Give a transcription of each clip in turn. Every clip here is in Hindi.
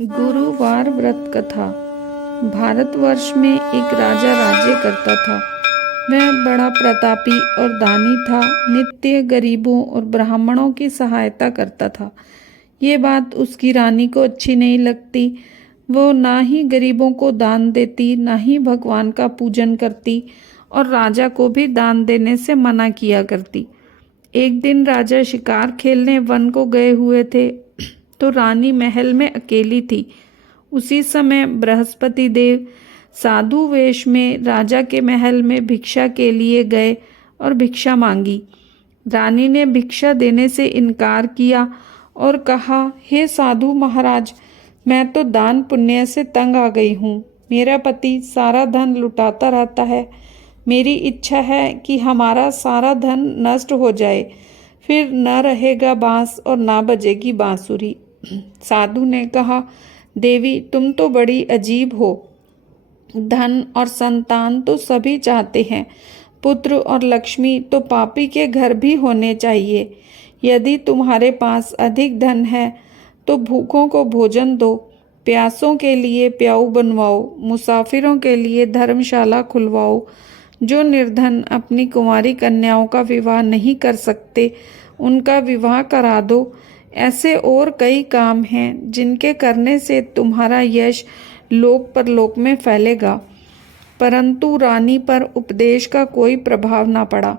गुरुवार व्रत कथा। भारतवर्ष में एक राजा राज्य करता था। वह बड़ा प्रतापी और दानी था। नित्य गरीबों और ब्राह्मणों की सहायता करता था। ये बात उसकी रानी को अच्छी नहीं लगती। वो ना ही गरीबों को दान देती, ना ही भगवान का पूजन करती और राजा को भी दान देने से मना किया करती। एक दिन राजा शिकार खेलने वन को गए हुए थे तो रानी महल में अकेली थी। उसी समय बृहस्पति देव साधु वेश में राजा के महल में भिक्षा के लिए गए और भिक्षा मांगी। रानी ने भिक्षा देने से इनकार किया और कहा, हे साधु महाराज, मैं तो दान पुण्य से तंग आ गई हूँ। मेरा पति सारा धन लुटाता रहता है। मेरी इच्छा है कि हमारा सारा धन नष्ट हो जाए, फिर न रहेगा बांस और ना बजेगी बांसुरी। साधु ने कहा, देवी, तुम तो बड़ी अजीब हो। धन और संतान तो सभी चाहते हैं, पुत्र और लक्ष्मी तो पापी के घर भी होने चाहिए। यदि तुम्हारे पास अधिक धन है तो भूखों को भोजन दो, प्यासों के लिए प्याऊ बनवाओ, मुसाफिरों के लिए धर्मशाला खुलवाओ। जो निर्धन अपनी कुंवारी कन्याओं का विवाह नहीं कर सकते, उनका विवाह करा दो। ऐसे और कई काम हैं जिनके करने से तुम्हारा यश लोक परलोक में फैलेगा। परंतु रानी पर उपदेश का कोई प्रभाव ना पड़ा।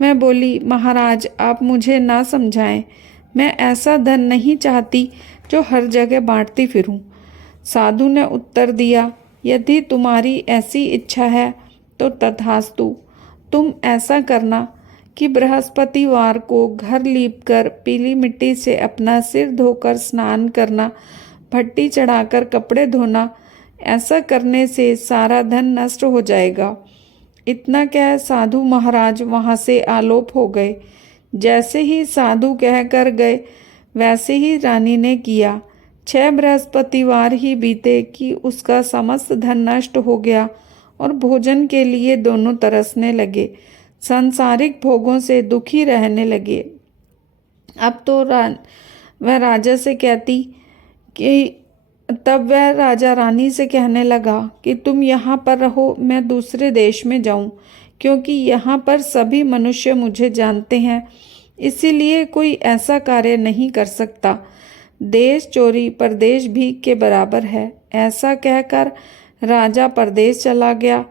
मैं बोली, महाराज, आप मुझे ना समझाएं। मैं ऐसा धन नहीं चाहती जो हर जगह बांटती फिरूं। साधु ने उत्तर दिया, यदि तुम्हारी ऐसी इच्छा है तो तथास्तु। तुम ऐसा करना कि बृहस्पतिवार को घर लीपकर पीली मिट्टी से अपना सिर धोकर स्नान करना, भट्टी चढ़ाकर कपड़े धोना। ऐसा करने से सारा धन नष्ट हो जाएगा। इतना कह साधु महाराज वहाँ से आलोप हो गए। जैसे ही साधु कह कर गए वैसे ही रानी ने किया। 6 बृहस्पतिवार ही बीते कि उसका समस्त धन नष्ट हो गया और भोजन के लिए दोनों तरसने लगे, सांसारिक भोगों से दुखी रहने लगे। अब तो वह राजा से कहती कि तब वह राजा रानी से कहने लगा कि तुम यहाँ पर रहो, मैं दूसरे देश में जाऊँ, क्योंकि यहाँ पर सभी मनुष्य मुझे जानते हैं। इसीलिए कोई ऐसा कार्य नहीं कर सकता। देश चोरी परदेश भीख के बराबर है। ऐसा कहकर राजा परदेश चला गया।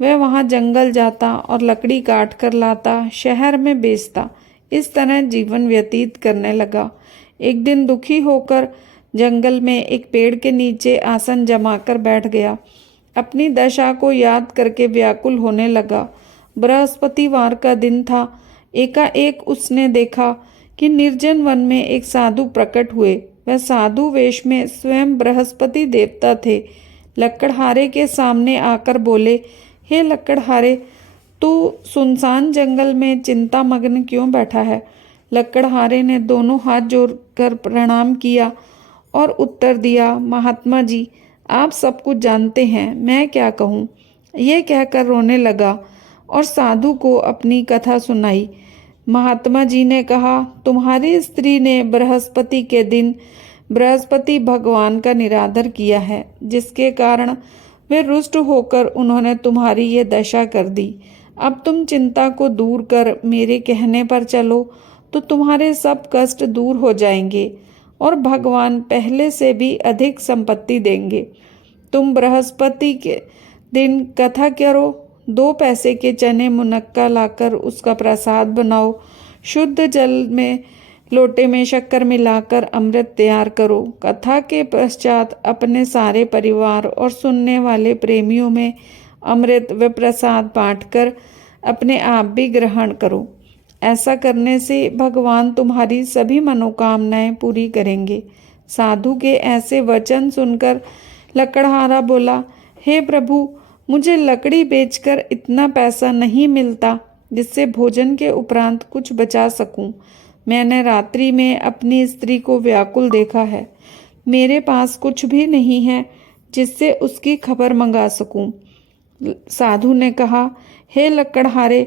वह वहाँ जंगल जाता और लकड़ी काट कर लाता, शहर में बेचता। इस तरह जीवन व्यतीत करने लगा। एक दिन दुखी होकर जंगल में एक पेड़ के नीचे आसन जमाकर बैठ गया। अपनी दशा को याद करके व्याकुल होने लगा। बृहस्पतिवार का दिन था। एकाएक उसने देखा कि निर्जन वन में एक साधु प्रकट हुए। वह साधु वेश में स्वयं बृहस्पति देवता थे। लकड़हारे के सामने आकर बोले, हे लकड़हारे, तू सुनसान जंगल में चिंता मग्न क्यों बैठा है? लकड़हारे ने दोनों हाथ जोड़कर प्रणाम किया और उत्तर दिया, महात्मा जी, आप सब कुछ जानते हैं, मैं क्या कहूँ। ये कहकर रोने लगा और साधु को अपनी कथा सुनाई। महात्मा जी ने कहा, तुम्हारी स्त्री ने बृहस्पति के दिन बृहस्पति भगवान का निरादर किया है, जिसके कारण वे रुष्ट होकर उन्होंने तुम्हारी ये दशा कर दी। अब तुम चिंता को दूर कर मेरे कहने पर चलो तो तुम्हारे सब कष्ट दूर हो जाएंगे और भगवान पहले से भी अधिक संपत्ति देंगे। तुम बृहस्पति के दिन कथा करो, 2 पैसे के चने मुनक्का लाकर उसका प्रसाद बनाओ, शुद्ध जल में लोटे में शक्कर मिलाकर अमृत तैयार करो। कथा के पश्चात अपने सारे परिवार और सुनने वाले प्रेमियों में अमृत व प्रसाद बांटकर अपने आप भी ग्रहण करो। ऐसा करने से भगवान तुम्हारी सभी मनोकामनाएं पूरी करेंगे। साधु के ऐसे वचन सुनकर लकड़हारा बोला, हे प्रभु, मुझे लकड़ी बेचकर इतना पैसा नहीं मिलता जिससे भोजन के उपरांत कुछ बचा सकूं। मैंने रात्रि में अपनी स्त्री को व्याकुल देखा है। मेरे पास कुछ भी नहीं है जिससे उसकी खबर मंगा सकूं। साधु ने कहा, हे लकड़हारे,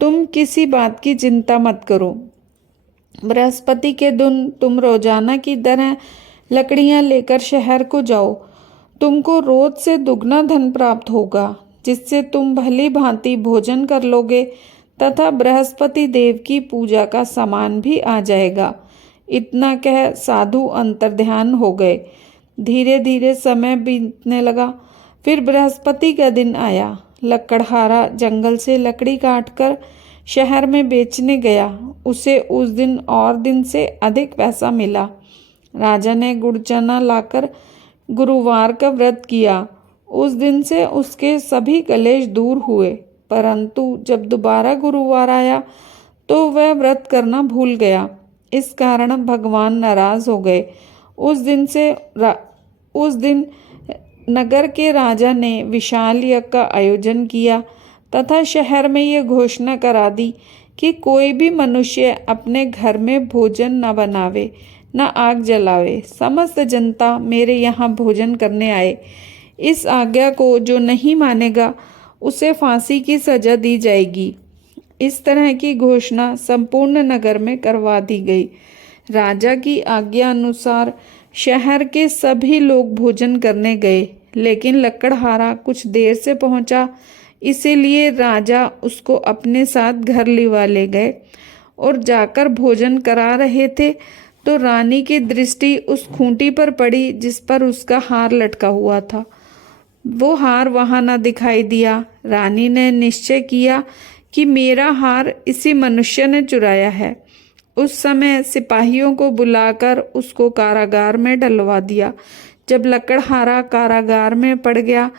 तुम किसी बात की चिंता मत करो। बृहस्पति के दिन तुम रोजाना की तरह लकड़ियां लेकर शहर को जाओ। तुमको रोज से दुगना धन प्राप्त होगा, जिससे तुम भली भांति भोजन कर लोगे तथा बृहस्पति देव की पूजा का सामान भी आ जाएगा। इतना कह साधु अंतर्ध्यान हो गए। धीरे धीरे समय बीतने लगा। फिर बृहस्पति का दिन आया। लकड़हारा जंगल से लकड़ी काटकर शहर में बेचने गया। उसे उस दिन और दिन से अधिक पैसा मिला। राजा ने गुड़ चना लाकर गुरुवार का व्रत किया। उस दिन से उसके सभी कलेश दूर हुए। परंतु जब दोबारा गुरुवार आया तो वह व्रत करना भूल गया। इस कारण भगवान नाराज हो गए। उस दिन नगर के राजा ने विशाल यज्ञ का आयोजन किया तथा शहर में यह घोषणा करा दी कि कोई भी मनुष्य अपने घर में भोजन न बनावे, न आग जलावे। समस्त जनता मेरे यहाँ भोजन करने आए। इस आज्ञा को जो नहीं मानेगा उसे फांसी की सजा दी जाएगी। इस तरह की घोषणा संपूर्ण नगर में करवा दी गई। राजा की आज्ञा अनुसार शहर के सभी लोग भोजन करने गए, लेकिन लकड़हारा कुछ देर से पहुंचा, इसीलिए राजा उसको अपने साथ घर लिवा ले गए और जाकर भोजन करा रहे थे तो रानी की दृष्टि उस खूंटी पर पड़ी जिस पर उसका हार लटका हुआ था। वो हार वहां न दिखाई दिया। रानी ने निश्चय किया कि मेरा हार इसी मनुष्य ने चुराया है। उस समय सिपाहियों को बुलाकर उसको कारागार में डलवा दिया। जब लकड़हारा कारागार में पड़ गया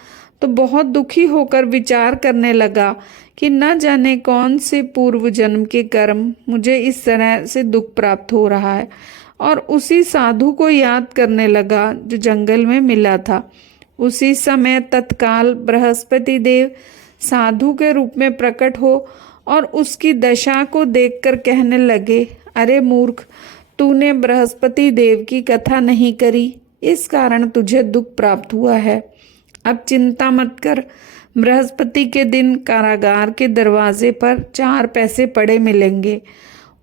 तो बहुत दुखी होकर विचार करने लगा कि न जाने कौन से पूर्व जन्म के कर्म मुझे इस तरह से दुख प्राप्त हो रहा है, और उसी साधु को याद करने लगा जो जंगल में मिला था। उसी समय तत्काल बृहस्पति देव साधु के रूप में प्रकट हो और उसकी दशा को देखकर कहने लगे, अरे मूर्ख, तूने बृहस्पति देव की कथा नहीं करी, इस कारण तुझे दुख प्राप्त हुआ है। अब चिंता मत कर। बृहस्पति के दिन कारागार के दरवाजे पर 4 पैसे पड़े मिलेंगे।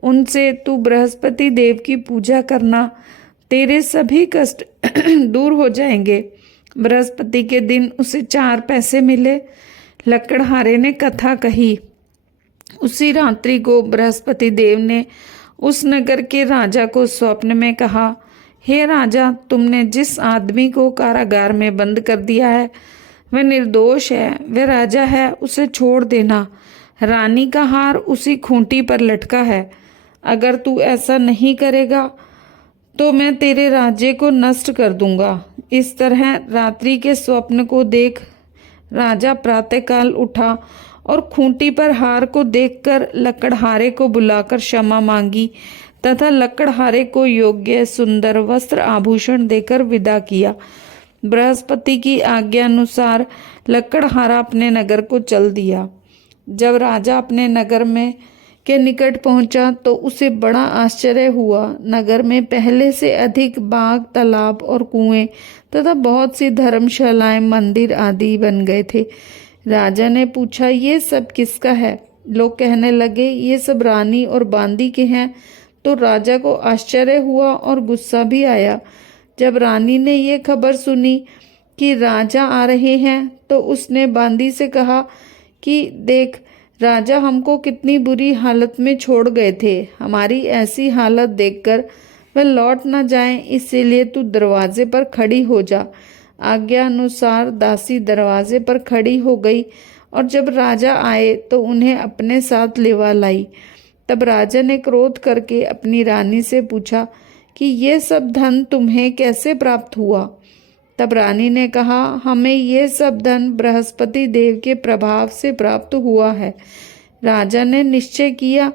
उनसे तू बृहस्पति देव की पूजा करना, तेरे सभी कष्ट दूर हो जाएंगे। बृहस्पति के दिन उसे 4 पैसे मिले। लकड़हारे ने कथा कही। उसी रात्रि को बृहस्पति देव ने उस नगर के राजा को स्वप्न में कहा, हे राजा, तुमने जिस आदमी को कारागार में बंद कर दिया है वह निर्दोष है, वह राजा है, उसे छोड़ देना। रानी का हार उसी खूंटी पर लटका है। अगर तू ऐसा नहीं करेगा तो मैं तेरे राज्य को नष्ट कर दूंगा। इस तरह रात्रि के स्वप्न को देख राजा प्रातःकाल उठा और खूंटी पर हार को देखकर लकड़हारे को बुलाकर क्षमा मांगी तथा लकड़हारे को योग्य सुंदर वस्त्र आभूषण देकर विदा किया। बृहस्पति की आज्ञा अनुसार लकड़हारा अपने नगर को चल दिया। जब राजा अपने नगर में के निकट पहुंचा तो उसे बड़ा आश्चर्य हुआ। नगर में पहले से अधिक बाग, तालाब और कुएं तथा बहुत सी धर्मशालाएं, मंदिर आदि बन गए थे। राजा ने पूछा, ये सब किसका है? लोग कहने लगे, ये सब रानी और बांदी के हैं। तो राजा को आश्चर्य हुआ और गुस्सा भी आया। जब रानी ने ये खबर सुनी कि राजा आ रहे हैं तो उसने बांदी से कहा कि देख, राजा हमको कितनी बुरी हालत में छोड़ गए थे। हमारी ऐसी हालत देखकर वह लौट न जाएं, इसीलिए तू दरवाजे पर खड़ी हो जा। आज्ञा अनुसार दासी दरवाजे पर खड़ी हो गई और जब राजा आए तो उन्हें अपने साथ लेवा लाई। तब राजा ने क्रोध करके अपनी रानी से पूछा कि ये सब धन तुम्हें कैसे प्राप्त हुआ? तब रानी ने कहा, हमें ये सब धन बृहस्पति देव के प्रभाव से प्राप्त हुआ है। राजा ने निश्चय किया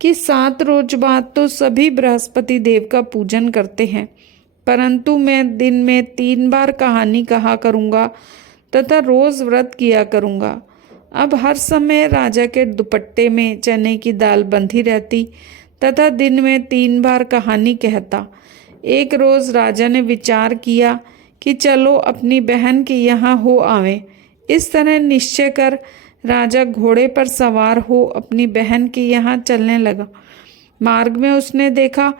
कि 7 रोज बाद तो सभी बृहस्पति देव का पूजन करते हैं, परंतु मैं दिन में 3 बार कहानी कहा करूँगा तथा रोज व्रत किया करूँगा। अब हर समय राजा के दुपट्टे में चने की दाल बंधी रहती तथा दिन में 3 बार कहानी कहता। एक रोज राजा ने विचार किया कि चलो अपनी बहन के यहाँ हो आवें। इस तरह निश्चय कर राजा घोड़े पर सवार हो अपनी बहन के यहाँ चलने लगा। मार्ग में उसने देखा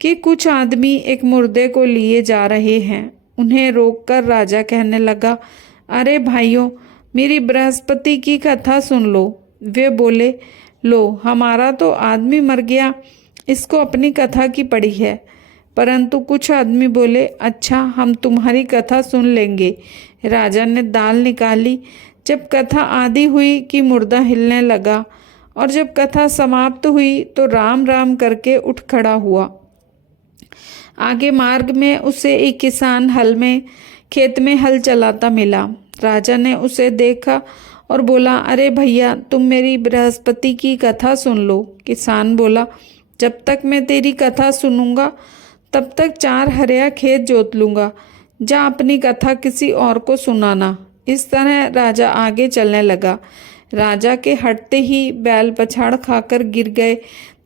कि कुछ आदमी एक मुर्दे को लिए जा रहे हैं। उन्हें रोककर राजा कहने लगा, अरे भाइयों, मेरी बृहस्पति की कथा सुन लो। वे बोले, लो, हमारा तो आदमी मर गया, इसको अपनी कथा की पड़ी है। परंतु कुछ आदमी बोले, अच्छा, हम तुम्हारी कथा सुन लेंगे। राजा ने दाल निकाली। जब कथा आधी हुई कि मुर्दा हिलने लगा, और जब कथा समाप्त हुई तो राम राम करके उठ खड़ा हुआ। आगे मार्ग में उसे एक किसान खेत में हल चलाता मिला। राजा ने उसे देखा और बोला, अरे भैया, तुम मेरी बृहस्पति की कथा सुन लो। किसान बोला, जब तक मैं तेरी कथा सुनूंगा तब तक 4 हरिया खेत जोत लूंगा। जा अपनी कथा किसी और को सुनाना। इस तरह राजा आगे चलने लगा। राजा के हटते ही बैल पछाड़ खाकर गिर गए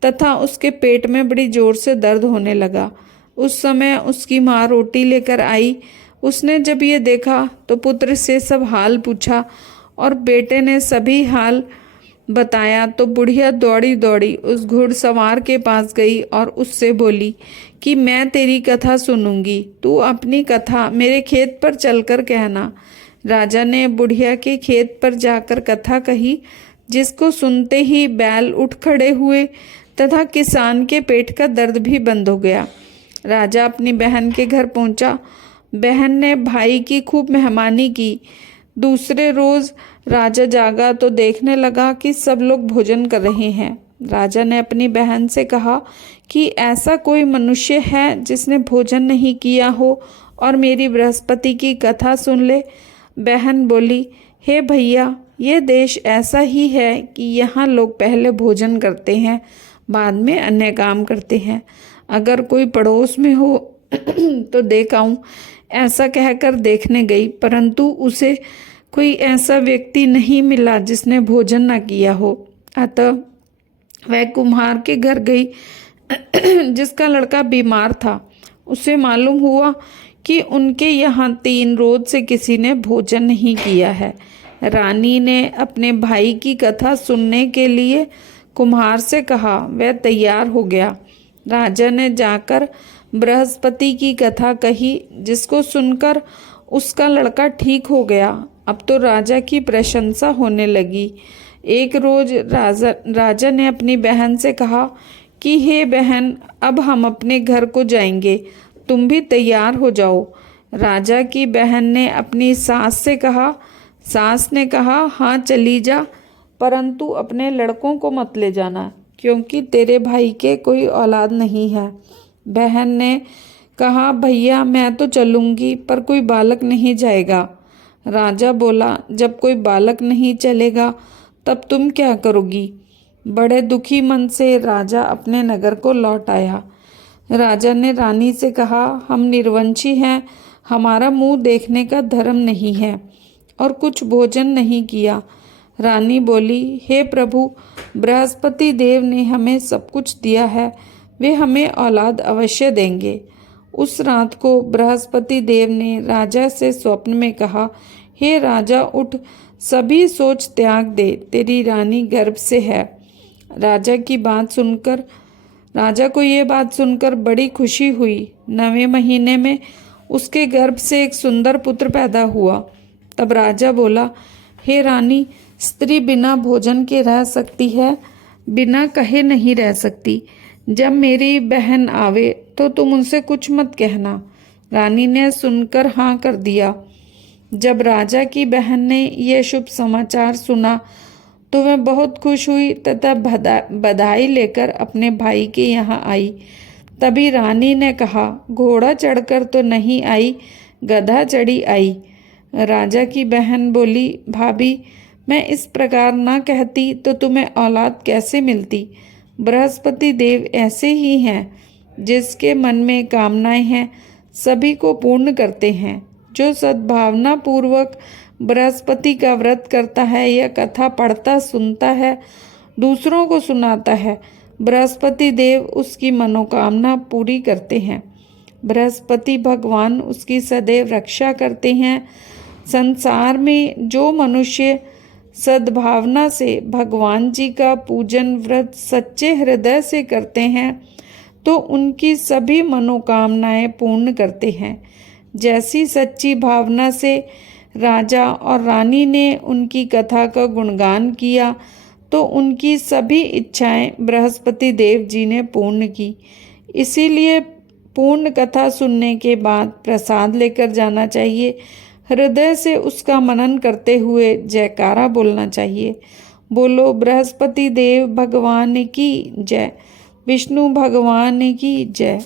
तथा उसके पेट में बड़ी जोर से दर्द होने लगा। उस समय उसकी माँ रोटी लेकर आई। उसने जब ये देखा तो पुत्र से सब हाल पूछा और बेटे ने सभी हाल बताया तो बुढ़िया दौड़ी दौड़ी उस घुड़सवार के पास गई और उससे बोली कि मैं तेरी कथा सुनूंगी, तू अपनी कथा मेरे खेत पर चलकर कहना। राजा ने बुढ़िया के खेत पर जाकर कथा कही, जिसको सुनते ही बैल उठ खड़े हुए तथा किसान के पेट का दर्द भी बंद हो गया। राजा अपनी बहन के घर पहुंचा। बहन ने भाई की खूब मेहमानी की। दूसरे रोज राजा जागा तो देखने लगा कि सब लोग भोजन कर रहे हैं। राजा ने अपनी बहन से कहा कि ऐसा कोई मनुष्य है जिसने भोजन नहीं किया हो और मेरी बृहस्पति की कथा सुन ले। बहन बोली, हे भैया, ये देश ऐसा ही है कि यहाँ लोग पहले भोजन करते हैं, बाद में अन्य काम करते हैं। अगर कोई पड़ोस में हो तो देख आऊं। ऐसा कहकर देखने गई, परंतु उसे कोई ऐसा व्यक्ति नहीं मिला जिसने भोजन न किया हो। अतः वह कुम्हार के घर गई जिसका लड़का बीमार था। उसे मालूम हुआ कि उनके यहाँ 3 रोज से किसी ने भोजन नहीं किया है। रानी ने अपने भाई की कथा सुनने के लिए कुम्हार से कहा। वह तैयार हो गया। राजा ने जाकर बृहस्पति की कथा कही, जिसको सुनकर उसका लड़का ठीक हो गया। अब तो राजा की प्रशंसा होने लगी। एक रोज राजा ने अपनी बहन से कहा कि हे बहन, अब हम अपने घर को जाएंगे, तुम भी तैयार हो जाओ। राजा की बहन ने अपनी सास से कहा। सास ने कहा, हाँ चली जा, परंतु अपने लड़कों को मत ले जाना, क्योंकि तेरे भाई के कोई औलाद नहीं है। बहन ने कहा, भैया मैं तो चलूंगी, पर कोई बालक नहीं जाएगा। राजा बोला, जब कोई बालक नहीं चलेगा तब तुम क्या करोगी? बड़े दुखी मन से राजा अपने नगर को लौट आया। राजा ने रानी से कहा, हम निर्वंशी हैं, हमारा मुंह देखने का धर्म नहीं है और कुछ भोजन नहीं किया। रानी बोली, हे प्रभु, बृहस्पति देव ने हमें सब कुछ दिया है, वे हमें औलाद अवश्य देंगे। उस रात को बृहस्पति देव ने राजा से स्वप्न में कहा, हे राजा, उठ, सभी सोच त्याग दे, तेरी रानी गर्भ से है। राजा को ये बात सुनकर बड़ी खुशी हुई। 9वें महीने में उसके गर्भ से एक सुंदर पुत्र पैदा हुआ। तब राजा बोला, हे रानी, स्त्री बिना भोजन के रह सकती है, बिना कहे नहीं रह सकती। जब मेरी बहन आवे तो तुम उनसे कुछ मत कहना। रानी ने सुनकर हाँ कर दिया। जब राजा की बहन ने यह शुभ समाचार सुना तो वह बहुत खुश हुई तथा बधाई लेकर अपने भाई के यहाँ आई। तभी रानी ने कहा, घोड़ा चढ़कर तो नहीं आई, गधा चढ़ी आई। राजा की बहन बोली, भाभी, मैं इस प्रकार ना कहती तो तुम्हें औलाद कैसे मिलती? बृहस्पति देव ऐसे ही हैं, जिसके मन में कामनाएं हैं सभी को पूर्ण करते हैं। जो सद्भावना पूर्वक बृहस्पति का व्रत करता है या कथा पढ़ता सुनता है, दूसरों को सुनाता है, बृहस्पति देव उसकी मनोकामना पूरी करते हैं। बृहस्पति भगवान उसकी सदैव रक्षा करते हैं। संसार में जो मनुष्य सद्भावना से भगवान जी का पूजन व्रत सच्चे हृदय से करते हैं, तो उनकी सभी मनोकामनाएं पूर्ण करते हैं। जैसी सच्ची भावना से राजा और रानी ने उनकी कथा का गुणगान किया तो उनकी सभी इच्छाएं बृहस्पति देव जी ने पूर्ण की। इसीलिए पूर्ण कथा सुनने के बाद प्रसाद लेकर जाना चाहिए। हृदय से उसका मनन करते हुए जयकारा बोलना चाहिए। बोलो बृहस्पति देव भगवान की जय, विष्णु भगवान की जय।